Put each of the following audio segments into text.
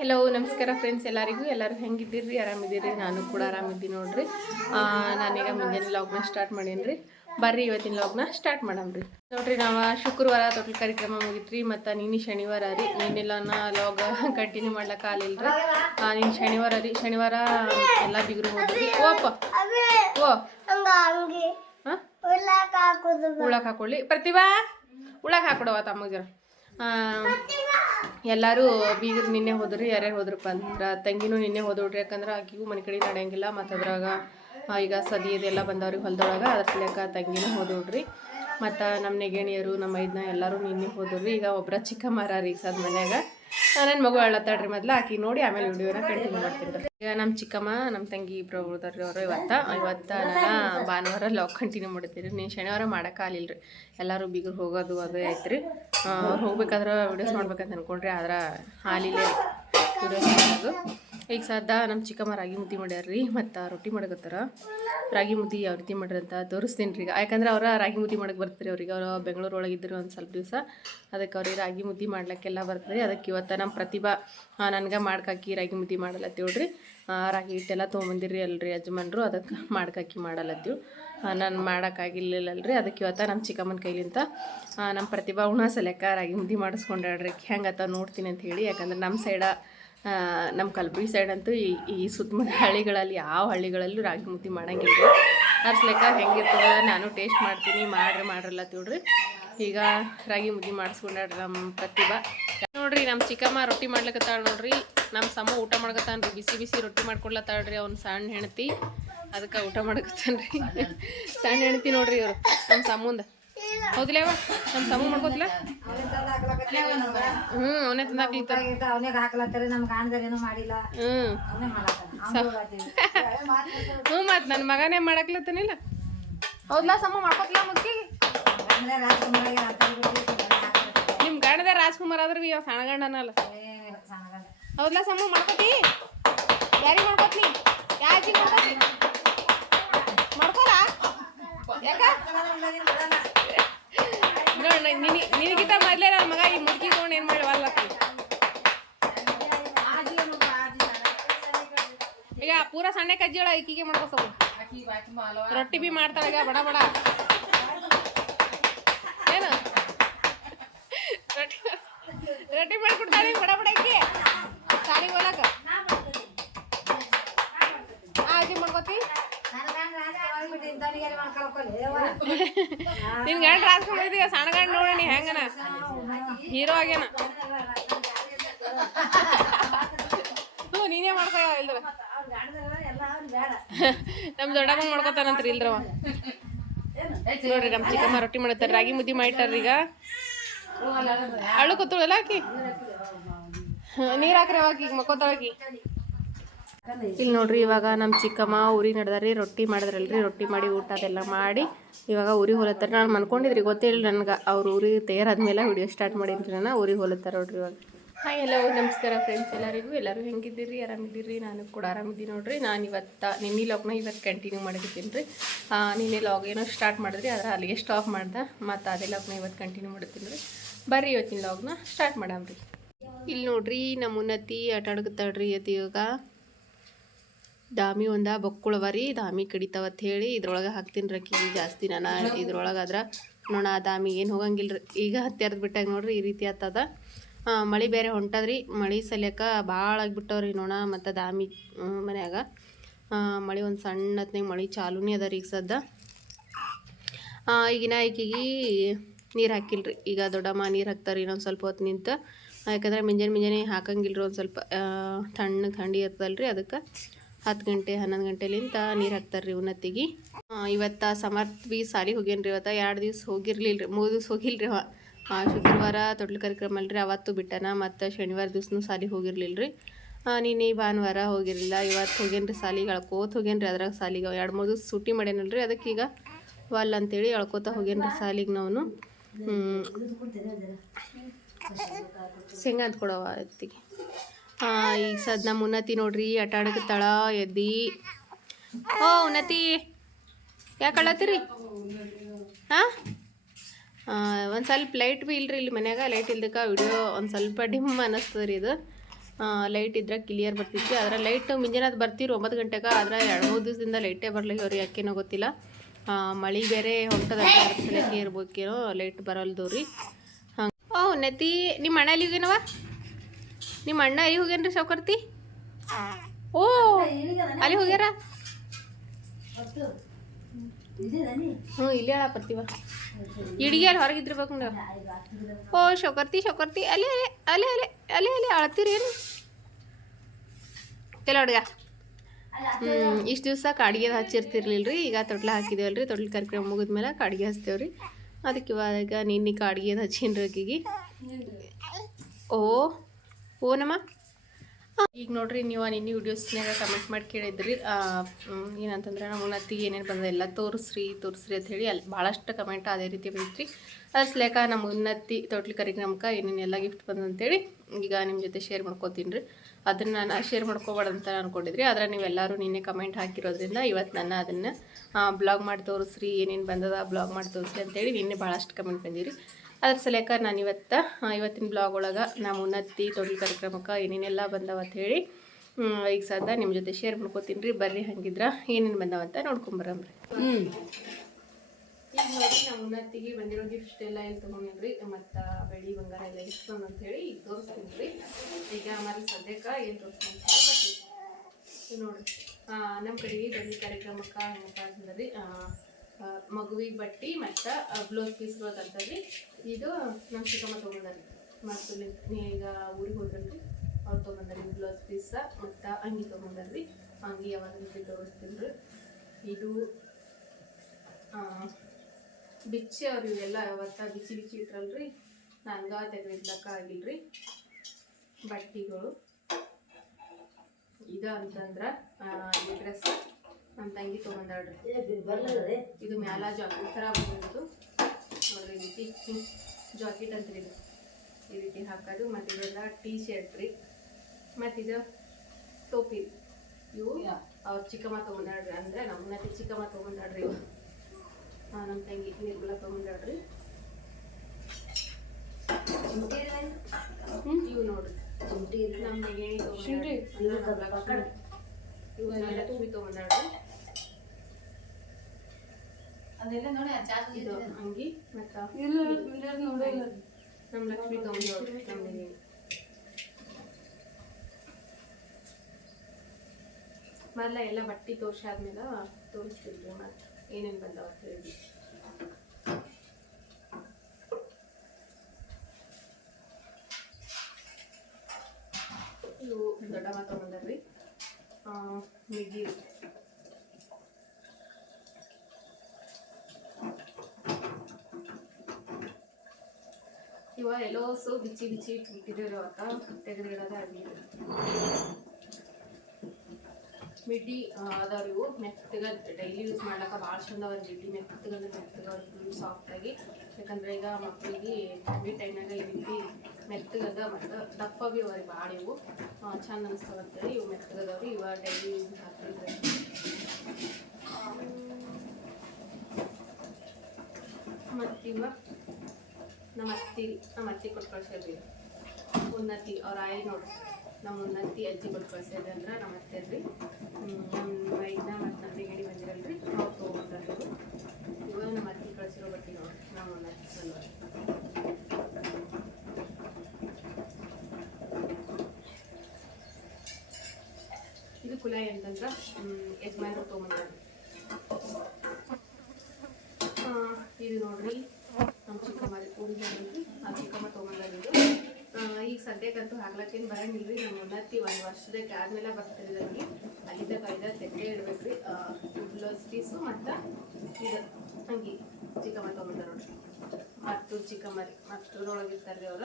Hello ನಮಸ್ಕಾರ friends, ಎಲ್ಲರೂ ಹೆಂಗಿದ್ದೀರಿ? ಆರಾಮಿದ್ದೀರಿ? ನಾನು ಕೂಡ ಆರಾಮಿದ್ದೀನಿ ನೋಡ್ರಿ. ನಾನೀಗ ಮುಂಜಾನೆ ಲಾಗ್ನ ಸ್ಟಾರ್ಟ್ ಮಾಡೀನಿ. ಬರ್ರಿ ಇವತ್ತಿನ ಲಾಗ್ನ ಸ್ಟಾರ್ಟ್ ಮಾಡಮ್ರಿ. ನೋಡ್ರಿ, ನಾವು ಶುಕ್ರವಾರ ತೊಟ್ಲ ಕಾರ್ಯಕ್ರಮ ಮುಗಿತ್ರಿ. ಮತ್ತು ನೀನು ಶನಿವಾರ ರೀ. ನೀನೆಲ್ಲ ಲಾಗ್ ಕಂಟಿನ್ಯೂ ಮಾಡ್ಲಿಕ್ಕೆ ಆಗಲಿಲ್ಲ ರೀ. ನೀನು ಶನಿವಾರ ಎಲ್ಲ ಬಿಗರು ಹೋದ್ರಿ. ಉಳಕ್ಕೆ ಹಾಕೊಳ್ಳಿ. ಪ್ರತಿಭಾ ಉಳಕ್ಕೆ ಹಾಕೊಡವ ತಮ್ಮಗ. ಎಲ್ಲರೂ ಬೀಗರು ನಿನ್ನೆ ಹೋದ್ರಿ. ಯಾರ್ಯಾರು ಹೋದ್ರಪ್ಪ ಅಂದ್ರೆ ತಂಗಿನೂ ನಿನ್ನೆ ಹೋದೋಡ್ರಿ. ಯಾಕಂದ್ರೆ ಆಕಿಗೂ ಮನೆ ಕಡೆ ನಡೆಯಂಗಿಲ್ಲ. ಮತ್ತು ಅದ್ರಾಗ ಈಗ ಸದಿ ಇದೆಲ್ಲ ಬಂದವ್ರಿಗೆ ಹೊಲದೊಳಗೆ ಅದ್ರ ಸಲಕ ತಂಗಿನೂ ಹೋದೋಡ್ರಿ. ಮತ್ತು ನಮ್ಮ ನೆಗೆಣಿಯರು ನಮ್ಮ ಮೈದನ ಎಲ್ಲರೂ ನಿನ್ನೆ ಹೋದ್ರಿ. ಈಗ ಒಬ್ಬರ ಚಿಕ್ಕ ಮರ ರೀ ಸದ್ ಮನ್ಯಾಗ. ನನ್ನ ಮಗು ಅಳ್ಳತ್ತಾಡ್ರಿ. ಮೊದಲು ಆಕಿ ನೋಡಿ ಆಮೇಲೆ ವಿಡಿಯೋನ ಕಂಟಿನ್ಯೂ ಮಾಡ್ತೀನಿ. ಈಗ ನಮ್ಮ ಚಿಕ್ಕಮ್ಮ ನಮ್ಮ ತಂಗಿ ಇಬ್ಬರು ಹೋದ್ರಿ. ಅವರು ಇವತ್ತು ನಾನು ಭಾನುವಾರ ಲಾಗ್ ಕಂಟಿನ್ಯೂ ಮಾಡ್ತೀರಿ. ನೀನು ಶನಿವಾರ ಮಾಡೋಕ್ಕಾಗಲಿಲ್ಲ ರೀ. ಎಲ್ಲರೂ ಬೀಗರು ಹೋಗೋದು ಅದೇ ಆಯ್ತು ರೀ. ಅವ್ರು ಹೋಗ್ಬೇಕಾದ್ರೆ ವಿಡಿಯೋಸ್ ಮಾಡ್ಬೇಕಂತ ಅಂದ್ಕೊಂಡ್ರಿ. ಆದ್ರೆ ಹಾಲಿಲ್ಲೇ ವಿಡಿಯೋಸ್ ಮಾಡೋದು. ಈಗ ಸದ್ದ ನಮ್ಮ ಚಿಕ್ಕಮ್ಮ ರಾಗಿ ಮುದ್ದೆ ಮಾಡ್ಯಾರ್ರಿ. ಮತ್ತು ರೊಟ್ಟಿ ಮಾಡಕತ್ತಾರ. ರಾಗಿ ಮುದ್ದೆ ಯಾವ ರೀತಿ ಮಾಡ್ರಿ ಅಂತ ತೋರಿಸ್ತೀನಿ ರೀ. ಈಗ ಯಾಕಂದ್ರೆ ಅವ್ರು ರಾಗಿ ಮುದ್ದೆ ಮಾಡಕ್ಕೆ ಬರ್ತಾರೆ. ಅವ್ರಿಗೆ ಅವರು ಬೆಂಗಳೂರು ಒಳಗಿದ್ರು ಒಂದು ಸ್ವಲ್ಪ ದಿವಸ. ಅದಕ್ಕೆ ಅವ್ರಿಗೆ ರಾಗಿ ಮುದ್ದೆ ಮಾಡ್ಲಿಕ್ಕೆಲ್ಲ ಬರ್ತದೆ. ಅದಕ್ಕೆ ಇವತ್ತು ನಮ್ಮ ಪ್ರತಿಭಾ ನನಗೆ ಮಾಡ್ಕಾಕಿ ರಾಗಿ ಮುದ್ದೆ ಮಾಡಲತ್ತೀವ್ರಿ. ರಾಗಿ ಹಿಟ್ಟೆಲ್ಲ ತೊಗೊಂಬಂದಿರಿ ಅಲ್ರಿ ಯಜಮಾನ್ರು. ಅದಕ್ಕೆ ಮಾಡ್ಕಾಕಿ ಮಾಡಲತ್ತೀವಿ. ನಾನು ಮಾಡೋಕ್ಕಾಗಿಲ್ಲಲ್ರಿ. ಅದಕ್ಕೆ ಇವತ್ತು ನಮ್ಮ ಚಿಕ್ಕಮ್ಮನ ಕೈಲಿಂತ ನಮ್ಮ ಪ್ರತಿಭಾ ಉಣಸಲೆಕ್ಕ ರಾಗಿ ಮುದ್ದೆ ಮಾಡಿಸ್ಕೊಂಡ್ರಿ. ಹೆಂಗತ್ತ ನೋಡ್ತೀನಿ ಅಂತ ಹೇಳಿ. ಯಾಕಂದ್ರೆ ನಮ್ಮ ಸೈಡ ನಮ್ಮ ಕಲಬುರ್ಗಿ ಸೈಡ್ ಅಂತೂ ಈ ಸುತ್ತಮುತ್ತ ಹಳ್ಳಿಗಳಲ್ಲಿ ಯಾವ ಹಳ್ಳಿಗಳಲ್ಲೂ ರಾಗಿ ಮುದ್ದೆ ಮಾಡಂಗಿಲ್ಲ. ಅರ್ಸ್ಲೆಕ್ಕ ಹೆಂಗಿರ್ತದೆ ನಾನು ಟೇಸ್ಟ್ ಮಾಡ್ತೀನಿ. ಮಾಡ್ರಲ್ಲ ತಿಳ್ರಿ. ಈಗ ರಾಗಿ ಮುದ್ದೆ ಮಾಡಿಸ್ಕೊಂಡ್ರಿ ನಮ್ಮ ಪ್ರತಿಭಾ. ನೋಡ್ರಿ, ನಮ್ಮ ಚಿಕ್ಕಮ್ಮ ರೊಟ್ಟಿ ಮಾಡ್ಲಿಕ್ಕತ್ತಾಳ ನೋಡ್ರಿ. ನಮ್ಮ ಸಮ ಊಟ ಮಾಡ್ಕತ್ತಾನ್ರಿ. ಬಿಸಿ ರೊಟ್ಟಿ ಮಾಡ್ಕೊಡ್ಲತ್ತಾಳ್ರಿ. ಅವ್ನು ಸಣ್ಣ ಹೆಣ್ತಿ. ಅದಕ್ಕೆ ಊಟ ಮಾಡಕತ್ತಾನ್ರಿ. ಸಣ್ಣ ಹೆಣ್ತಿ ನೋಡ್ರಿ ಇವರು ನಮ್ಮ ಸಮುಂದ. ಹೌದಿಲ್ಲ ಅವ ನಮ್ಮ ಸಮ ಮಾಡ್ಕೋತಿಲ್ಲ. ಅವನೇ ತಂದಾಕ್ಲಿತ್ತಾರ. ಮತ್ತು ನನ್ನ ಮಗನೇ ಮಾಡಕ್ಲತ್ತಾನಿಲ್ಲ. ಹೌದಲ್ಲ ಸಮ ಮಾಡ್ಕೋತಿಲ್ಲ ಮುದ್ಕಿಗೆ. ನಿಮ್ಮ ಗಂಡದ ರಾಜ್ಕುಮಾರ್ ಆದ್ರೆ ಇವಾಗ ಸಣ್ಣ ಗಂಡನಲ್ಲ. ಹೌದಲ್ಲ ಸಮ ಮಾಡ್ಕೋತಿ? ಯಾರಿಗೆ ಮಾಡ್ಕೋತಿ? ಯಾಕೆ ಮಾಡ್ಕೋತಿ? ಮಾಡ್ಕೋಲ್ಲ ಯಾಕ? ನೋಡ ನಿನಗಿಂತ ಮೊದಲೇ ನನ್ನ ಮಗ ಈ ಮುದುಕಿ ತೊಗೊಂಡು ಏನು ಮಾಡಿ ಬರ್ಲತ್ತಿ. ಈಗ ಪೂರ ಸಣ್ಣ ಕಜ್ಜಿಯೊಳ ಈಕಿಗೆ ಮಾಡ್ಕೋಸವು. ರೊಟ್ಟಿ ಬಿ ಮಾಡ್ತಾಳೆ ಈಗ ಬಡ ಏನು ರೊಟ್ಟಿ ಮಾಡ್ಕೊಡ್ತಾಳೆ ಬಡ ಈಕಿ ಸಾಲಿಗೆ ಹೋಲಕ್ಕ. ಅಜ್ಜಿ ಮಾಡ್ಕೋತಿ? ನಿನ್ ಗಂಡ ರಾಜ್ಕುಮಾರ್ ಸಣ್ಣ ಗಂಡ ನೋಡಣಿ ಹೆಂಗನ ಹೀರೋ ಆಗ್ಯಾನ. ನೀನೇ ಮಾಡ್ಕೋ ಇಲ್ದ್ರ ನಮ್ ದೊಡ್ಡಮ್ಮ ಮಾಡ್ಕೋತಾನಂತ್ರಿ ಇಲ್ದ್ರವ. ನೋಡ್ರಿ ನಮ್ಮ ಚಿಕ್ಕಮ್ಮ ರೊಟ್ಟಿ ಮಾಡತ್ತಾರ. ರಾಗಿ ಮುದ್ದೆ ಮಾಡಿಟ್ಟಾರ. ಈಗ ಅಳು ಕೂತಳಲ್ಲ ಆಕಿ. ನೀರ್ ಹಾಕ್ರಿ ಅವಾಕಿ ಈಗ ಮಕ್ಕೋತಾಳಕಿ. ಇಲ್ಲಿ ನೋಡ್ರಿ, ಇವಾಗ ನಮ್ಮ ಚಿಕ್ಕಮ್ಮ ಊರಿಗೆ ನಡೆದಾರಿ. ರೊಟ್ಟಿ ಮಾಡಿದ್ರಲ್ರಿ. ರೊಟ್ಟಿ ಮಾಡಿ ಊಟ ಅದೆಲ್ಲ ಮಾಡಿ ಇವಾಗ ಊರಿಗೆ ಹೋಲತ್ತಾರ. ನಾನು ಮನ್ಕೊಂಡಿದ್ರಿ ಗೊತ್ತಿಲ್ಲ ನನಗೆ. ಅವ್ರು ಊರಿಗೆ ತಯಾರಾದ್ಮೇಲೆ ವಿಡಿಯೋ ಸ್ಟಾರ್ಟ್ ಮಾಡೀನಿ. ನಾನು ಊರಿಗೆ ಹೋಲತ್ತಾರ ನೋಡ್ರಿ ಇವಾಗ. ಹಾಯ್ ಎಲ್ಲೋ ನಮಸ್ಕಾರ ಫ್ರೆಂಡ್ಸ್, ಎಲ್ಲರೂ ಹೆಂಗಿದ್ದೀರಿ? ಆರಾಮಿದ್ದೀರಿ? ನಾನು ಕೂಡ ಆರಾಮಿದ್ದೀನಿ ನೋಡ್ರಿ. ನಾನು ನಿನ್ನೆ ಲಾಗ್ನ ಇವತ್ತು ಕಂಟಿನ್ಯೂ ಮಾಡಿರ್ತೀನಿ ರೀ. ನಿನ್ನೆ ಲಾಗ್ ಏನೋ ಸ್ಟಾರ್ಟ್ ಮಾಡಿದ್ರಿ, ಆದರೆ ಅಲ್ಲಿಗೆ ಸ್ಟಾಪ್ ಮಾಡ್ದೆ. ಮತ್ತು ಅದೇ ಲಾಗ್ನ ಇವತ್ತು ಕಂಟಿನ್ಯೂ ಮಾಡ್ತೀನಿ ರೀ. ಬರ್ರಿ ಇವತ್ತಿನ ಲಾಗ್ನ ಸ್ಟಾರ್ಟ್ ಮಾಡಮ್ರಿ. ಇಲ್ಲಿ ನೋಡ್ರಿ, ನಮ್ಮ ಉನ್ನತಿ ಆಟ ಆಡಕತ್ತಾಳ್ರಿ. ಇವಾಗ ದಾಮಿ ಒಂದ ಬಕ್ಕುಳವ ರೀ. ದಾಮಿ ಕಡಿತಾವತ್ ಹೇಳಿ ಇದ್ರೊಳಗೆ ಹಾಕ್ತೀನಿ ರಕ್ಕಿ ಜಾಸ್ತಿ. ನಾನು ಇದ್ರೊಳಗಾದ್ರೆ ನೋಡ ದಾಮಿ ಏನು ಹೋಗಂಗಿಲ್ಲ ರೀ. ಈಗ ಹತ್ತೆರ್ದು ಬಿಟ್ಟಾಗ ನೋಡ್ರಿ ಈ ರೀತಿ ಆಗ್ತದ. ಮಳೆ ಬೇರೆ ಹೊಂಟದ್ರಿ. ಮಳೆ ಸಲ್ಯಕ ಭಾಳ ಆಗಿಬಿಟ್ಟವ್ರಿ ನೋಣ. ಮತ್ತು ದಾಮಿ ಮನ್ಯಾಗ ಮಳೆ ಒಂದು ಸಣ್ಣ ಹೊತ್ನಾಗ ಮಳೆ ಚಾಲೂನೇ ಅದ ರೀ ಈಗ ಸದ್ದ. ಈಗಿನ ಈಕಿಗೆ ನೀರು ಹಾಕಿಲ್ರಿ. ಈಗ ದೊಡ್ಡಮ್ಮ ನೀರು ಹಾಕ್ತಾರೆ ಇನ್ನೊಂದು ಸ್ವಲ್ಪ ಹೊತ್ತು ನಿಂತು. ಯಾಕಂದ್ರೆ ಮುಂಜಾನೆ ಹಾಕಂಗಿಲ್ರಿ. ಒಂದು ಸ್ವಲ್ಪ ಥಂಡಿ ಇರ್ತದಲ್ರಿ. ಅದಕ್ಕೆ 10 ಗಂಟೆ 11 ಗಂಟೆಲಿಂತ ನೀರು ಹಾಕ್ತಾರೆ ರೀ ಉನ್ನತಿಗೆ. ಇವತ್ತು ಸಮರ್ಥ ಬಿ ಸಾಲಿಗೆ ಹೋಗ್ಯಾನ ರೀ. ಇವತ್ತು 2 ದಿವ್ಸ ಹೋಗಿರ್ಲಿಲ್ಲ ರೀ. 3 ದಿವ್ಸ ಹೋಗಿಲ್ಲ ರೀ. ಶುಕ್ರವಾರ ತೊಟ್ಲ ಕಾರ್ಯಕ್ರಮ ಅಲ್ರಿ, ಅವತ್ತು ಬಿಟ್ಟನ. ಮತ್ತು ಶನಿವಾರ ದಿವ್ಸನೂ ಸಾಲಿಗೆ ಹೋಗಿರ್ಲಿಲ್ಲ ರೀ. ನೀನು ಭಾನುವಾರ ಹೋಗಿರಲಿಲ್ಲ. ಇವತ್ತು ಹೋಗ್ಯಾನ್ರಿ ಸಾಲಿಗೆ. ಎಳ್ಕೋತ ಹೋಗ್ಯಾನ್ರಿ. ಅದ್ರಾಗ ಸಾಲಿಗೆ 2-3 ದಿವ್ಸ ಸೂಟಿ ಮಾಡ್ಯಾನಲ್ರಿ. ಅದಕ್ಕೆ ಈಗ ವಲ್ ಅಂತೇಳಿ ಎಳ್ಕೋತ ಹೋಗ್ಯಾನ್ರಿ ಸಾಲಿಗೆ. ನಾವು ಶೇಂಗಾ ಅಂತ ಕೊಡವ ಎತ್ತಿಗೆ. ಈಗ ಸದ್ ನಮ್ಮ ಉನ್ನತಿ ನೋಡ್ರಿ ಆಟ ಆಡಕತ್ತಾಳ. ಎದ್ದಿ ಉನ್ನತಿ ಯಾಕೆ ಅಳತ್ತೀರಿ? ಒಂದು ಸ್ವಲ್ಪ ಲೈಟ್ ಭೀ ಇಲ್ಲರಿ ಇಲ್ಲಿ ಮನ್ಯಾಗ. ಲೈಟ್ ಇಲ್ದಕ್ಕೆ ವಿಡಿಯೋ ಒಂದು ಸ್ವಲ್ಪ ಡಿಮ್ ಅನ್ನಿಸ್ತದೆ ರೀ ಇದು. ಲೈಟ್ ಇದ್ರೆ ಕ್ಲಿಯರ್ ಬರ್ತಿದ್ವಿ. ಆದರೆ ಲೈಟ್ ಮುಂಜಾನೆ ಬರ್ತೀರಿ 9 ಗಂಟೆಗೆ. ಆದರೆ 2-3 ದಿವಸದಿಂದ ಲೈಟೇ ಬರಲಿಲ್ಲ ಅವ್ರಿ, ಯಾಕೇನೋ ಗೊತ್ತಿಲ್ಲ. ಮಳೆ ಬೇರೆ ಹೊಂಟದ ಸಲಕ್ಕೆ ಇರ್ಬೇಕೇನೋ ಲೈಟ್ ಬರಲ್ದು ರೀ. ಹಂಗೆ ಉನ್ನತಿ ನಿಮ್ಮ ಅಣ್ಣ ಎಲ್ಲಿ ಹೋಗ್ಯಾನವ? ನಿಮ್ಮ ಅಣ್ಣ ಎಲ್ಲಿ ಹೋಗ್ಯಾನ್ರಿ ಸೌಕರ್ತಿ? ಓ ಅಲ್ಲಿ ಹೋಗ್ಯಾರ. ಹ್ಞೂ ಇಲ್ಲೇ ಬರ್ತೀವ ಇಡಿಗೆ ಅಲ್ಲಿ ಹೊರಗಿದ್ದಿರ್ಬೇಕು ನೀವು. ಓ ಶೌಕರ್ತಿ ಅಲ್ಲೇ ಅಲ್ಲೇ ಅಲ್ಲೇ ಅಲ್ಲೇ ಅಲ್ಲೇ ಅಳ್ತೀರಿ ಏನು ಕೆಲ ಹುಡುಗ. ಇಷ್ಟು ದಿವಸ ಕಾಡಿಗೆ ಹಚ್ಚಿರ್ತಿರ್ಲಿಲ್ಲ ರೀ. ಈಗ ತೊಟ್ಲ ಹಾಕಿದೇವಲ್ರಿ, ತೊಟ್ಲ ಕಾರ್ಯಕ್ರಮ ಮುಗಿದ್ಮೇಲೆ ಕಾಡಿಗೆ ಹಚ್ತೇವ್ರಿ. ಅದಕ್ಕೆ ಇವಾಗ ನಿನ್ನೆ ಕಾಡಿಗೆ ಹಚ್ಚಿನ್ರಿ ಆಕಿಗೆ. ಓ ನಮ್ಮ ಈಗ ನೋಡ್ರಿ, ನೀವು ನಿನ್ನೆ ವಿಡಿಯೋಸ್ನಾಗ ಕಮೆಂಟ್ ಮಾಡಿ ಕೇಳಿದ್ರಿ ಏನಂತಂದ್ರೆ ನಮ್ಮ ಉನ್ನತಿಗೆ ಏನೇನು ಬಂದ ಎಲ್ಲ ತೋರಿಸ್ರಿ ಅಂತ ಹೇಳಿ ಅಲ್ಲಿ ಭಾಳಷ್ಟು ಕಮೆಂಟ್ ಅದೇ ರೀತಿ ಬಂದಿತ್ತು ರೀ. ಅದ್ಸ್ಲೇಕ ನಮ್ಮ ಉನ್ನತಿ ತೊಟ್ಲು ಕಾರ್ಯಕ್ರಮಕ್ಕೆ ಏನೇನೆಲ್ಲ ಗಿಫ್ಟ್ ಬಂದಂತೇಳಿ ಈಗ ನಿಮ್ಮ ಜೊತೆ ಶೇರ್ ಮಾಡ್ಕೋತೀನಿ ರೀ. ಅದನ್ನು ನಾನು ಶೇರ್ ಮಾಡ್ಕೋಬಾರ್ದಂತ ಅಂದ್ಕೊಂಡಿದ್ರಿ. ಆದರೆ ನೀವೆಲ್ಲರೂ ನಿನ್ನೆ ಕಮೆಂಟ್ ಹಾಕಿರೋದ್ರಿಂದ ಇವತ್ತು ನಾನು ಅದನ್ನು ಬ್ಲಾಗ್ ಮಾಡಿ ತೋರಿಸ್ರಿ, ಏನೇನು ಬಂದದ ಬ್ಲಾಗ್ ಮಾಡಿ ತೋರಿಸ್ರಿ ಅಂತೇಳಿ ನಿನ್ನೆ ಭಾಳಷ್ಟು ಕಮೆಂಟ್ ಬಂದಿರಿ. ಅದ್ರ ಸಲಕ ನಾನು ಇವತ್ತಿನ ಬ್ಲಾಗ್ ಒಳಗೆ ನಮ್ಮ ಉನ್ನತಿ ತೊಟ್ಲು ಕಾರ್ಯಕ್ರಮಕ್ಕೆ ಏನೇನೆಲ್ಲ ಬಂದವ ಅಂತ ಹೇಳಿ ಈಗ ಸದ್ಯ ನಿಮ್ಮ ಜೊತೆ ಶೇರ್ ಮಾಡ್ಕೋತೀನಿ ರೀ. ಬರ್ರಿ ಹಂಗಿದ್ರೆ ಏನೇನು ಬಂದವಂತ ನೋಡ್ಕೊಂಬರಮ್ರಿ. ಈಗ ನೋಡಿ ನಮ್ಮ ಉನ್ನತಿಗೆ ಬಂದಿರೋ ಗಿಫ್ಟ್ ಎಲ್ಲ ಇಲ್ಲಿ ತೊಗೊಂಡಿದ್ರಿ. ಮತ್ತು ಬೆಳ್ಳಿ ಬಂಗಾರ ಎಲ್ಲ ಇಸ್ಕೊಂಡು ಅಂತೇಳಿ ಈಗ ತೋರಿಸ್ತೀನಿ ರೀ. ಈಗ ಆಮೇಲೆ ಸದ್ಯಕ್ಕೆ ಏನು ತೋರಿಸ್ತೀನಿ ನೋಡಿರಿ. ನಮ್ಮ ಕಡೆಗೆ ಬೆಳ್ಳಿ ಕಾರ್ಯಕ್ರಮಕ್ಕೆ ಏನಪ್ಪ ಅಂತಂದ್ರಿ ಮಗುವಿಗೆ ಬಟ್ಟೆ ಮತ್ತು ಬ್ಲೌಸ್ ಪೀಸ್ಗಳು ತಂತದ್ರಿ. ಇದು ನಮ್ಮ ಚಿಕ್ಕಮ್ಮ ತೊಗೊಂಡಾರಿ. ಮತ್ತು ಈಗ ಊರಿಗೆ ಹೋದ್ರಲ್ರಿ ಅವ್ರು ತೊಗೊಂಡಾರಿ ಬ್ಲೌಸ್ ಪೀಸ ಮತ್ತು ಅಂಗಿ ತೊಗೊಂಡಾರ್ರಿ. ಅಂಗಿ ಯಾವಾಗ ತೋರಿಸ್ತೀನಿ ರೀ. ಇದು ಬಿಚ್ಚಿ ಅವ್ರು ಇವೆಲ್ಲ ಯಾವತ್ತ ಬಿಚ್ಚಿ ಇಟ್ರಲ್ರಿ, ನನಗೆ ತೆಗೆದಿಡ್ಲಕ್ಕ ಆಗಿಲ್ರಿ ಬಟ್ಟೆಗಳು. ಇದು ಅಂತಂದ್ರೆ ಈ ಡ್ರೆಸ್ ನಮ್ಮ ತಂಗಿ ತೊಗೊಂಡಾಡ್ರಿ. ಇದು ಮ್ಯಾಲ ಜಾಕೆಟ್ ಥರ ಬಂದಿರೋದು ನೋಡ್ರಿ. ಈ ರೀತಿ ಜಾಕೆಟ್ ಅಂತ ಇದು ಈ ರೀತಿ ಹಾಕೋದು. ಮತ್ತು ಇದೆಲ್ಲ ಟೀ ಶರ್ಟ್ ರೀ. ಮತ್ತಿದು ಟೋಪಿ. ಇವು ಅವ್ರ ಚಿಕ್ಕಮ್ಮ ತೊಗೊಂಡಾಡ್ರಿ, ಅಂದರೆ ನಮ್ಮ ಉನ್ನತಿ ಚಿಕ್ಕಮ್ಮ ತೊಗೊಂಡಾಡ್ರಿ. ಇವು ನಮ್ಮ ತಂಗಿ ನಿರ್ಮಲ ತೊಗೊಂಡಾಡ್ರಿ. ಇವು ನೋಡ್ರಿ ನಮ್ಮ ನೇಣಿ ತೊಗೊಂಡ್ರಿ. ಇವು ಲಕ್ಷ್ಮಿ ತೊಗೊಂಡಾಡ್ರಿ. ಇದು ಅಂಗಿ ಮತ್ತು ನಮ್ಮ ಲಕ್ಷ್ಮಿ ತೊಗೊಂಡೋಡ್ರಿ. ನಮ್ಮ ನೇಣಿ ಮೊದಲ ಎಲ್ಲ ಬಟ್ಟೆ ತೋರಿಸಾದ್ಮೇಲೆ ತೋರಿಸ್ತಿದ್ವಿ ಮತ್ತು ಏನೇನು ಬಂದವ ಅಂತ ಹೇಳಿ. ಇವು ದೊಡ್ಡಮ್ಮ ತೊಗೊಂಡ್ರಿ ಮಿಡ್ಡಿ. ಇವ ಎಲ್ಲೋಸು ಬಿಚ್ಚಿ ಇಟ್ಟಿದ್ದೇವೆ ಅವತ್ತ ತೆಗೆದಿಡೋದೇ ಆಗಲಿ. ಮಿಡ್ಡಿ ಅದಾವ್ರಿ. ಇವು ಮೆತ್ತಗೆ ಡೈಲಿ ಯೂಸ್ ಮಾಡ್ಲಿಕ್ಕೆ ಭಾಳ ಚಂದ ಅವ್ರ ಮಿಡ್ಡಿ. ಮೆತ್ತಗೆ ಸಾಫ್ಟಾಗಿ. ಯಾಕಂದ್ರೆ ಈಗ ಮಕ್ಕಳಿಗೆ ಥಂಡಿ ಟೈಮ್ನಾಗ ಈ ರೀತಿ ಮೆತ್ತಗದ ಮತ್ತು ದಪ್ಪ ಭೀ ಅವ್ರಿಗೆ ಭಾಳ ಇವು ಚಂದ ಅನಿಸ್ತಾವಂತೇಳಿ ಇವು ಮೆತ್ತಗದವ್ರಿ. ಇವ ಡೈಲಿ ಯೂಸ್ ಹಾಕಿದ್ರೆ. ಮತ್ತಿವ ನಮ್ಮ ಅತ್ತಿ ಕೊಟ್ಟು ಕಳ್ಸ್ಯಾರ್ರಿ. ಉನ್ನತಿ ಅವ್ರ ಆಯಿ ನೋಡ್ರಿ. ನಮ್ಮ ಉನ್ನತಿ ಅಜ್ಜಿ ಕೊಟ್ಟು ಕಳ್ಸ್ಯಾರ್ರಿ ಅಂದ್ರೆ ನಮ್ಮ ಅತ್ತೆ ರೀ. ನಮ್ಮ ಮೈದನ ಮತ್ತು ನಮ್ಮ ನೇಣಿ ಬಂದಿರಲ್ರಿ ಅವ್ರು ತೊಗೊಂಡ್ರಿ. ಇವಾಗ ನಮ್ಮ ಅತ್ತಿ ಕಳ್ಸಿರೋ ಬಟ್ಟೆ ನೋಡ್ರಿ ನಮ್ಮ ಉನ್ನತಿ ಸಲುವಾಗಿ. ಇದು ಕುಲಾಯಿ ಅಂತಂದ್ರೆ ಯಜಮಾನ್ರು ತೊಗೊಂಡ್ರಿ. ಇದು ನೋಡ್ರಿ ನಮ್ಮ ಚಿಕ್ಕಮ್ಮ ಊರಿದ್ರಿ. ಆ ಚಿಕ್ಕಮ್ಮ ತೊಗೊಂಡಿದ್ದು ಈಗ ಸದ್ಯಕ್ಕಂತೂ ಹಾಕ್ಲಕ್ಕೇನು ಬರಂಗಿಲ್ಲ ರೀ. ನಮ್ಮ ಉನ್ನತಿ 1 ವರ್ಷದಕ್ಕೆ ಆದ್ಮೇಲೆ ಬರ್ತಿರೋದಂಗೆ ಅಲ್ಲಿದ್ದ ಕೈದ ತೆಗೆ ಇಡ್ಬೇಕು ರೀ. ಬ್ಲೌಸ್ ಪೀಸು ಮತ್ತು ಇದು ಅಂಗಿ ಚಿಕ್ಕಮ್ಮ ತೊಗೊಂಡ್ರ ನೋಡ್ರಿ. ಮತ್ತು ಚಿಕ್ಕಮ್ಮ ರೀ ಮತ್ತೊಳಗಿರ್ತಾರೆ ಅವ್ರ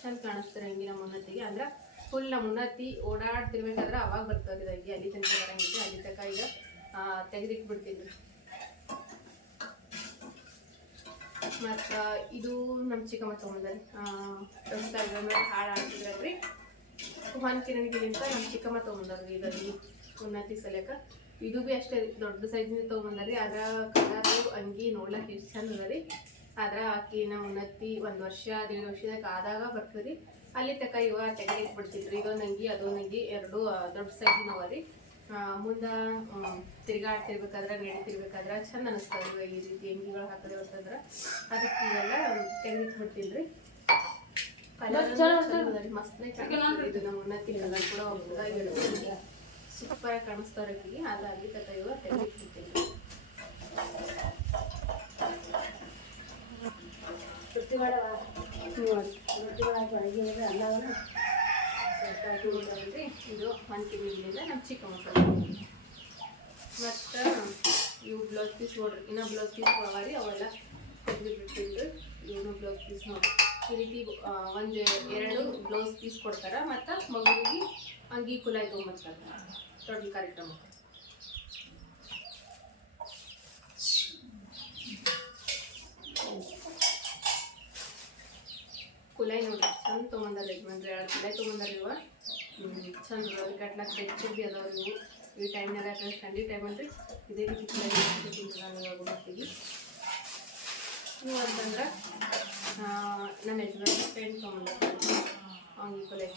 ಚಂದ ಕಾಣಿಸ್ತಾರೆ ಅಂಗಿ ನಮ್ಮ ಉನ್ನತಿಗೆ. ಅಂದ್ರೆ ಫುಲ್ ನಮ್ಮ ಉನ್ನತಿ ಓಡಾಡ್ತಿರ್ಬೇಕಾದ್ರೆ ಅವಾಗ ಬರ್ತಾವ್ರಿ ಅಂಗಿ. ಅಲ್ಲಿ ತನಕ ಬರಂಗಿಲ್ಲ. ಅಲ್ಲಿ ತನಕ ಈಗ ತೆಗೆದಿಟ್ಬಿಡ್ತಿದ್ವಿ. ಮತ್ತು ಇದು ನಮ್ಮ ಚಿಕ್ಕಮ್ಮ ತೊಗೊಂಡ್ರಿ. ಹಾಡು ಆಡ್ತಿದ್ರಿ ಕುಹಾನ್ ಕಿರಣಿಗಿಂತ ನಮ್ಮ ಚಿಕ್ಕಮ್ಮ ತೊಗೊಂಡ್ರಿ. ಇದರಲ್ಲಿ ಉನ್ನತಿ ಸಲಕ ಇದು ಭೀ ಅಷ್ಟೇ ದೊಡ್ಡ ಸೈಜ್ನ ತೊಗೊಂಡ್ರಿ. ಅದರ ಕಲರು ಅಂಗಿ ನೋಡ್ಲಕ್ಕೆ ಎಷ್ಟು ಚಂದ ಅದ ರೀ. ಆದ್ರೆ ಆಕಿ ನಮ್ಮ ಉನ್ನತಿ 1 ವರ್ಷ 1.5 ವರ್ಷದಾಗ ಆದಾಗ ಬರ್ತದ್ರಿ. ಅಲ್ಲಿ ತಕ ಇವ ತೆಗೆದು ಬಿಡ್ತಿದ್ರಿ. ಇದೊಂದು ಅಂಗಿ ಅದೊಂದು ಅಂಗಿ 2 ದೊಡ್ಡ ಸೈಜ್ ಅವ ರೀ. ಮುಂದೆ ತಿರ್ಗಾಡ್ತಿರ್ಬೇಕಾದ್ರೆ ನಡೀತಿರ್ಬೇಕಾದ್ರೆ ಚಂದ ಅನಿಸ್ತದೆ ಈ ರೀತಿ ಅಂಗಿಗಳು ಹಾಕಿದೆವು ಅಂತಂದ್ರೆ. ಅದಕ್ಕೆ ಇವೆಲ್ಲ ತೆಗೆದಿಟ್ಬಿಡ್ತೀನಿ. ಕಲರ್ ಮಸ್ತ್ ಇದು ನಮ್ಮ ಉನ್ನತಿ ಕಲರ್ ಕೂಡ ಹೋಗ್ತದೆ. ಸೂಪರ್ ಆಗಿ ಕಾಣಿಸ್ತಾರೆ ಆಕಿಗೆ. ಅದಾಗಿ ತಕ ಇವ ತೆಗೆದಿಟ್ಬಿಡ್ತೀನಿ. ಇದು 1 ತಿಂಗಳಿಂದ ನಮ್ಮ ಚಿಕ್ಕ ಮಕ್ಕಳು. ಮತ್ತು ಇವು ಬ್ಲೌಸ್ ಪೀಸ್ ನೋಡ್ರಿ, ಇನ್ನೂ ಬ್ಲೌಸ್ ಪೀಸ್ ಅವಾರಿ ಅವೆಲ್ಲ ತೆಗೆದುಬಿಟ್ಟಿದ್ರು. ಇವನು ಬ್ಲೌಸ್ ಪೀಸ್ ನೋಡ್ರಿ ಈ ರೀತಿ 1-2 ಬ್ಲೌಸ್ ಪೀಸ್ ಕೊಡ್ತಾರೆ. ಮತ್ತು ಮಗುವಿಗೆ ಅಂಗಿ ಕುಲಾಯಿ ತೊಗೊಂಬರ್ತಾರೆ ಟೋಟಲ್ ಕಾರ್ಯಕ್ರಮ. ಕುಲಾಯಿ ನೋಡ್ರಿ ಚಂದ ತೊಗೊಂಬಂದಾರ. ಯಜಮಾನ್ರಿ 2 ಕುಲಾಯಿ ತೊಗೊಂಬಂದಾರಿವ. ಚಂದ ಕಟ್ಲಾಕ್ ಬೆಚ್ಚಗೆ ಭೀ ಅದಾವ್ರಿ ಇವು. ಈ ಟೈಮ್ನಾಗ ಯಾಕಂದ್ರೆ ಥಂಡಿ ಟೈಮಲ್ರಿ ಇದೇ ರೀತಿ ಕುಲಾಯಿ ಮಟ್ಟಿಗೆ ನೀವು ಅಂತಂದ್ರೆ ನಮ್ಮ ಯಜಮಾನ್ರಿ ಫ್ರೆಂಡ್ ತೊಗೊಂಬಂದ ಅಂಗಿ ಕುಲಾಯಿ.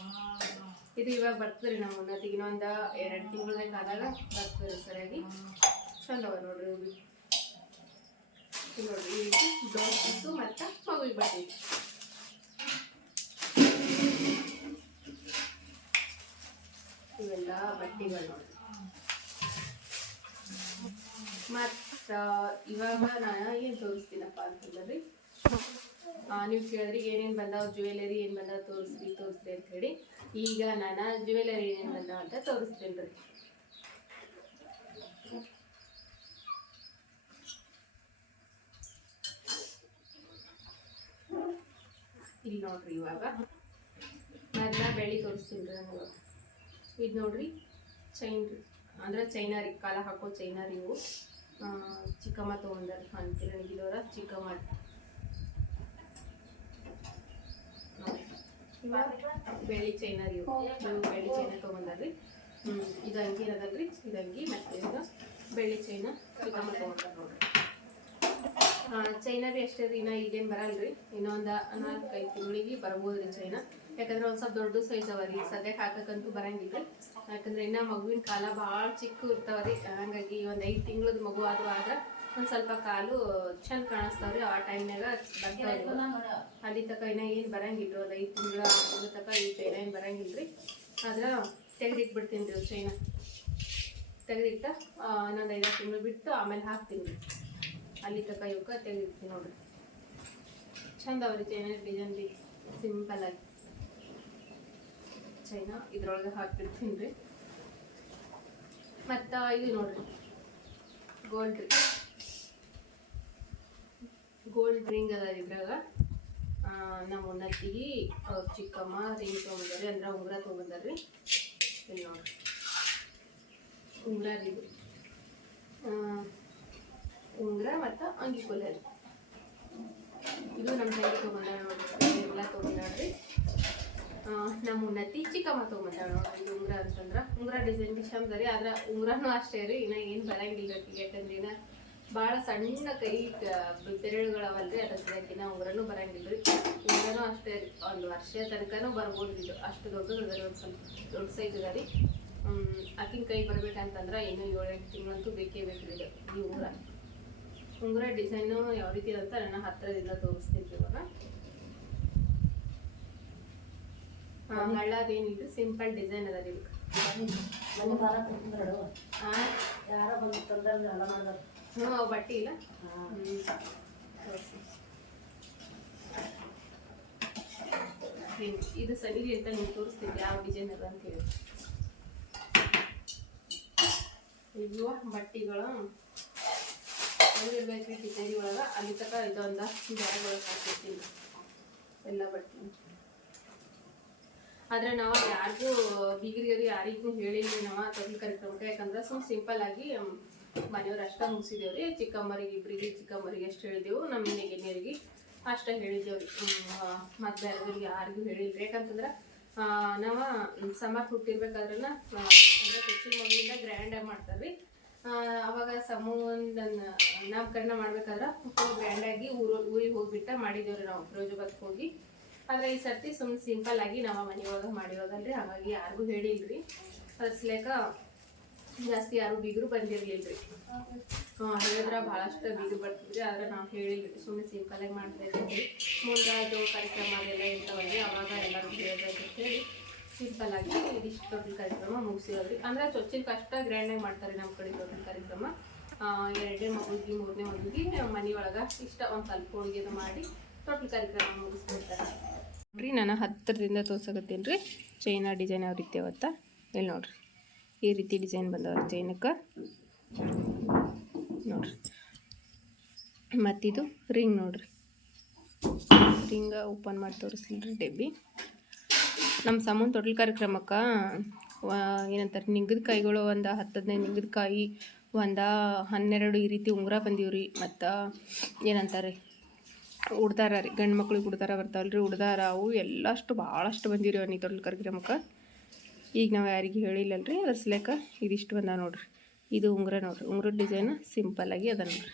ಇದು ಇವಾಗ ಬರ್ತದ್ರಿ ನಮ್ಮ ಉನ್ನತಿಗೆ. ಇನ್ನೊಂದು 2 ತಿಂಗಳದಾಗ ಆದಾಗ ಬರ್ತದ್ರಿ ಸರಿಯಾಗಿ. ಚಂದ ಅವ ನೋಡ್ರಿ ಇವು ನೋಡ್ರಿ ಈ ರೀತಿ ಬ್ಲೌಸ್ ಪೀಸು ಮತ್ತು ಮಗುವಿಗೆ ಬರ್ತೈತಿ. ಇವೆಲ್ಲ ಬಟ್ಟೆಗಳು ನೋಡಿ. ಮತ್ತು ಇವಾಗ ನಾನು ಏನು ತೋರಿಸ್ತೀನಪ್ಪ ಅಂತಂದ್ರಿ, ನೀವು ಕೇಳಿದ್ರಿ ಏನೇನು ಬಂದಾವ ಜ್ಯುವೆಲರಿ ಏನು ಬಂದಾವ ತೋರಿಸ್ರಿ ಅಂತ ಹೇಳಿ. ಈಗ ನಾನು ಜ್ಯುವೆಲರಿ ಏನೇನು ಬಂದಾವ ಅಂತ ತೋರಿಸ್ತೀನಿ ರೀ. ಇಲ್ಲಿ ನೋಡ್ರಿ ಇವಾಗ ಮೊದಲ ಬೆಳ್ಳಿ ತೋರಿಸ್ತೀನಿ ರೀ ನಾನು. ಇದು ನೋಡ್ರಿ ಚೈನ್ ರೀ, ಅಂದ್ರೆ ಚೈನಾರಿ ಕಾಲ ಹಾಕೋ ಚೈನಾರಿ. ಇವು ಚಿಕ್ಕಮ್ಮ ತೊಗೊಂಡಾರ ಕಿರಣಿಗಿದವರ ಚಿಕ್ಕಮ್ಮ ಬೆಳ್ಳಿ ಚೈನಾರಿ. ಇವು ಬೆಳ್ಳಿ ಚೈನ ತೊಗೊಂಡಾರ್ರಿ. ಇದು ಅಂಗಿ ಅದಲ್ರಿ, ಇದು ಅಂಗಿ ಮತ್ತು ಇದು ಬೆಳ್ಳಿ ಚೈನ ಚಿಕ್ಕಮ್ಮ ತೊಗೊಂಡಾರ ನೋಡ್ರಿ. ಚೈನಾ ರೀ ಅಷ್ಟೇ ರೀ. ಇನ್ನು ಈಗೇನು ಬರಲ್ರಿ, ಇನ್ನೊಂದು 4-5 ತಿಂಗಳಿಗೆ ಬರ್ಬೋದ್ರಿ ಚೈನಾ. ಯಾಕಂದ್ರೆ ಒಂದು ಸ್ವಲ್ಪ ದೊಡ್ಡ ಸೈಜ್ ಅವ ರೀ. ಸದ್ಯಕ್ಕೆ ಹಾಕಕ್ಕಂತೂ ಬರಂಗಿಲ್ಲ. ಯಾಕಂದ್ರೆ ಇನ್ನು ಮಗುವಿನ ಕಾಲ ಭಾಳ ಚಿಕ್ಕ ಇರ್ತಾವ ರೀ. ಹಾಗಾಗಿ ಒಂದು 5 ತಿಂಗಳದ ಮಗು ಆದರೂ ಆದ್ರೆ ಒಂದು ಸ್ವಲ್ಪ ಕಾಲು ಚಂದ ಕಾಣಿಸ್ತಾವ್ರಿ. ಆ ಟೈಮ್ನಾಗ ಬರ್ತಾವ್ರಿ. ಅಲ್ಲಿ ತಕ ಇನ್ನೂ ಏನು ಬರಂಗಿಲ್ಲ. ಒಂದು 5 ತಿಂಗಳ ತಕ ಈ ಚೈನಾ ಏನು ಬರಂಗಿಲ್ಲ ರೀ. ಆದ್ರೆ ತೆಗೆದಿಟ್ಬಿಡ್ತೀನಿ ರೀ ಚೈನಾ. ತೆಗೆದಿಟ್ಟ ಇನ್ನೊಂದು 5 ತಿಂಗಳು ಬಿಟ್ಟು ಆಮೇಲೆ ಹಾಕ್ತೀನಿ ರೀ. ಅಲ್ಲಿ ತಕ ಇವಕ್ಕೆ ತೆಗೆದಿರ್ತೀನಿ ನೋಡ್ರಿ. ಚಂದ ಅವ್ರಿ ಚೈನಾ ಡಿಸೈನ್ ರೀ, ಸಿಂಪಲ್ ಆಗಿ ಚೈನಾ ಇದ್ರೊಳಗೆ ಹಾಕ್ತಿರ್ತೀನಿ ರೀ. ಮತ್ತು ಇದು ನೋಡ್ರಿ ಗೋಲ್ಡ್ ರೀ, ಗೋಲ್ಡ್ ರಿಂಗ್ ಅದ ಇದ್ರಾಗ. ನಮ್ಮ ಉನ್ನತಿಗೆ ಚಿಕ್ಕಮ್ಮ ರಿಂಗ್ ತೊಗೊಂಬಂದಾರಿ, ಅಂದ್ರೆ ಉಂಗುರ ತೊಗೊಂಬಂದಾರ್ರಿ. ಇಲ್ಲಿ ನೋಡ್ರಿ ಉಂಗುರ ರೀ, ಇದು ಉಂಗುರ ಮತ್ತು ಅಂಗಿ ಕುಲಾಯಿ. ಇದು ನಮ್ಮ ತಂಗಿ ತೊಗೊಂಡಾಳ ನೋಡ್ರಿ. ಎಲ್ಲ ತೊಗೊಂಡಾಳ್ರಿ. ನಮ್ಮ ಉನ್ನತಿ ಚಿಕ್ಕಮ್ಮ ತೊಗೊಂಬಂದಾಳ ನೋಡ್ರಿ. ಇದು ಉಂಗುರ ಅಂತಂದ್ರೆ ಉಂಗುರ ಡಿಸೈನ್ ಭೀ ಚಂದ ರೀ. ಆದ್ರೆ ಉಂಗುರನೂ ಅಷ್ಟೇ ರೀ, ಇನ್ನು ಏನು ಬರಂಗಿಲ್ಲ ರೀ. ಯಾಕಂದ್ರೆ ಇನ್ನು ಭಾಳ ಸಣ್ಣ ಕೈ ಬೆರಳುಗಳವಲ್ರಿ. ಅದ್ರ ಸಲಕಿನ ಉಂಗುರನೂ ಬರಂಗಿಲ್ಲ ರೀ. ಉಂಗುರನೂ ಅಷ್ಟೇ ರೀ, 1 ವರ್ಷ ತನಕನೂ ಬರ್ಬೋದು ರೀ. ಇದು ಅಷ್ಟು ದೊಡ್ಡದು ಅದ ರೀ, ಒಂದು ಸ್ವಲ್ಪ ದೊಡ್ಡ ಸೈಜ್ ಅದ ರೀ. ಆಕಿನ ಕೈ ಬರ್ಬೇಕಂತಂದ್ರೆ ಇನ್ನೂ 7-8 ತಿಂಗಳಂತೂ ಬೇಕೇ ಬೇಕು ರೀ. ಈ ಉಂಗುರ ಡಿಸೈನು ಯಾವ ರೀತಿ ಅಂತ ನನ್ನ ಹತ್ತಿರದಿಂದ ತೋರಿಸ್ತೀನಿ ಇವಾಗ. ಹಳ್ಳದೇನಿಲ್ಲ, ಸಿಂಪಲ್ ಡಿಸೈನ್ ಅದ ರೀ. ಬಟ್ಟೆ ಇಲ್ಲ. ಇದು ಸರಿ ಅಂತ ನೀವು ತೋರಿಸ್ತೀನಿ ಯಾವ ಡಿಸೈನ್ ಅದ ಅಂತ ಹೇಳಿ. ಇವು ಬಟ್ಟೆಗಳು ಇರ್ಬೇಕ್ರಿ ಕಿಚಡಿ ಒಳಗೆ. ಅಲ್ಲಿ ತಕ ಇದೊಂದು ಬ್ಯಾಗ್ ಒಳಗೆ ಹಾಕಿರ್ತೀನಿ ಎಲ್ಲ ಬಟ್ಟೆ. ಆದ್ರೆ ನಾವು ಯಾರಿಗೂ ಬೀಗರಿಗೆ ಯಾರಿಗೂ ಹೇಳಿಲ್ಲ ನಾವು ತೊಗಲಿ ಕಾರ್ಯಕ್ರಮಕ್ಕೆ. ಯಾಕಂದ್ರೆ ಸಿಂಪಲ್ ಆಗಿ ಮನೆಯವ್ರು ಅಷ್ಟೇ ಮುಗಿಸಿದೇವ್ರಿ. ಚಿಕ್ಕಮ್ಮರಿಗೆ ಇಬ್ಬರಿಗೆ ಚಿಕ್ಕಮ್ಮರಿಗೆ ಅಷ್ಟು ಹೇಳಿದೆವು, ನಮ್ಮ ನೆಗೆನಿಯರಿಗೆ ಅಷ್ಟೇ ಹೇಳಿದ್ದೇವ್ರಿ. ಮತ್ತು ಬೇರೆಯವ್ರಿಗೆ ಯಾರಿಗೂ ಹೇಳಿಲ್ಲ. ಯಾಕಂತಂದ್ರೆ ನಾವು ಸಮರ್ಥ ಹುಟ್ಟಿರ್ಬೇಕಾದ್ರನ್ನ ಅಂದರೆ ಹೆಚ್ಚಿನ ಮಗುವಿಂದ ಗ್ರ್ಯಾಂಡಾಗಿ ಮಾಡ್ತಾರೆ ರೀ. ಅವಾಗ ನಾಮಕರಣ ಮಾಡ್ಬೇಕಾದ್ರೆ ಫುಲ್ ಗ್ರ್ಯಾಂಡಾಗಿ ಊರಿಗೆ ಹೋಗ್ಬಿಟ್ಟ ಮಾಡಿದೇವ್ರಿ ನಾವು ಫಿರೋಜಾಬಾದ್ಗೆ ಹೋಗಿ. ಆದರೆ ಈ ಸರ್ತಿ ಸುಮ್ಮನೆ ಸಿಂಪಲ್ ಆಗಿ ನಾವು ಮನೆಯೊಳಗೆ ಮಾಡಿರೋದಲ್ರಿ, ಹಾಗಾಗಿ ಯಾರಿಗೂ ಹೇಳಿಲ್ರಿ. ಅದ್ರಸ್ಲೇಕ ಜಾಸ್ತಿ ಯಾರು ಬೀಗರು ಬಂದಿರಲಿಲ್ಲರಿ. ಹೇಳಿದ್ರೆ ಭಾಳಷ್ಟು ಬೀಗರು ಬರ್ತಿದ್ರಿ, ಆದರೆ ನಾವು ಹೇಳಿಲ್ರಿ, ಸುಮ್ಮನೆ ಸಿಂಪಲ್ಲಾಗಿ ಮಾಡ್ತಾ ಇದ್ದೀವಿ. ಮುಂದೆ ಅದು ಕಾರ್ಯಕ್ರಮ ಅದೆಲ್ಲ ಇರ್ತಾವಲ್ರಿ, ಅವಾಗ ಎಲ್ಲರೂ ಹೇಳೋದು ಹೇಳಿ ಸಿಂಪಲ್ಲಾಗಿ ಇದಿಷ್ಟು ಟೋಟಲ್ ಕಾರ್ಯಕ್ರಮ ಮುಗಿಸಿರೋದ್ರಿ. ಅಂದರೆ ಚೊಚ್ಚಿನ ಕಷ್ಟ ಗ್ರ್ಯಾಂಡಾಗಿ ಮಾಡ್ತಾರೆ ನಮ್ಮ ಕಡೆ ಟೋಟಲ್ ಕಾರ್ಯಕ್ರಮ. 2ನೇ ಮಗುವಿಗೆ 3ನೇ ಮಗುವಿಗೆ ಮನೆಯೊಳಗೆ ಇಷ್ಟ ಒಂದು ಸ್ವಲ್ಪ ಹೋಳಿಗೆದು ಮಾಡಿ ಟೋಟಲ್ ಕಾರ್ಯಕ್ರಮ ಮುಗಿಸ್ಬಿಡ್ತಾರೆ ನೋಡ್ರಿ. ನಾನು ಹತ್ತಿರದಿಂದ ತೋರ್ಸಕತ್ತೀನಿ ರೀ ಚೈನಾ ಡಿಸೈನ್ ಯಾವ ರೀತಿ ಅವತ್ತ. ಇಲ್ಲಿ ನೋಡ್ರಿ ಈ ರೀತಿ ಡಿಸೈನ್ ಬಂದವ್ರಿ ಚೈನಕ್ಕೆ ನೋಡ್ರಿ. ಮತ್ತಿದು ರಿಂಗ್ ನೋಡ್ರಿ, ರಿಂಗ ಓಪನ್ ಮಾಡಿ ತೋರಿಸ್ಲಿರಿ ಡಬ್ಬಿ. ನಮ್ಮ ಸಾಮಾನು ಟೋಟಲ್ ಕಾರ್ಯಕ್ರಮಕ್ಕೆ ಏನಂತಾರೆ ನಿಂಗದ ಕಾಯಿಗಳು ಒಂದು 10-15 ನಿಂಗದ ಕಾಯಿ, ಒಂದು 12 ಈ ರೀತಿ ಉಂಗುರ ಬಂದೀವ್ರಿ. ಮತ್ತು ಏನಂತಾರೆ ಉಡ್ದಾರ ರೀ, ಗಂಡು ಮಕ್ಳಿಗೆ ಉಡ್ದಾರ ಬರ್ತಾವಲ್ರಿ, ಉಡ್ದಾರ ಅವು ಎಲ್ಲಷ್ಟು ಭಾಳಷ್ಟು ಬಂದಿವ್ರಿ ಅವನಿಗೆ ಟೋಟಲ್ ಕಾರ್ಯಕ್ರಮಕ್ಕೆ. ಈಗ ನಾವು ಯಾರಿಗೆ ಹೇಳಿಲ್ಲಲ್ರಿ, ಅದ್ರ ಇದಿಷ್ಟು ಬಂದಾವ ನೋಡ್ರಿ. ಇದು ಉಂಗುರ ನೋಡ್ರಿ, ಉಂಗುರದ ಡಿಸೈನ್ ಸಿಂಪಲ್ಲಾಗಿ ಅದ ನೋಡ್ರಿ.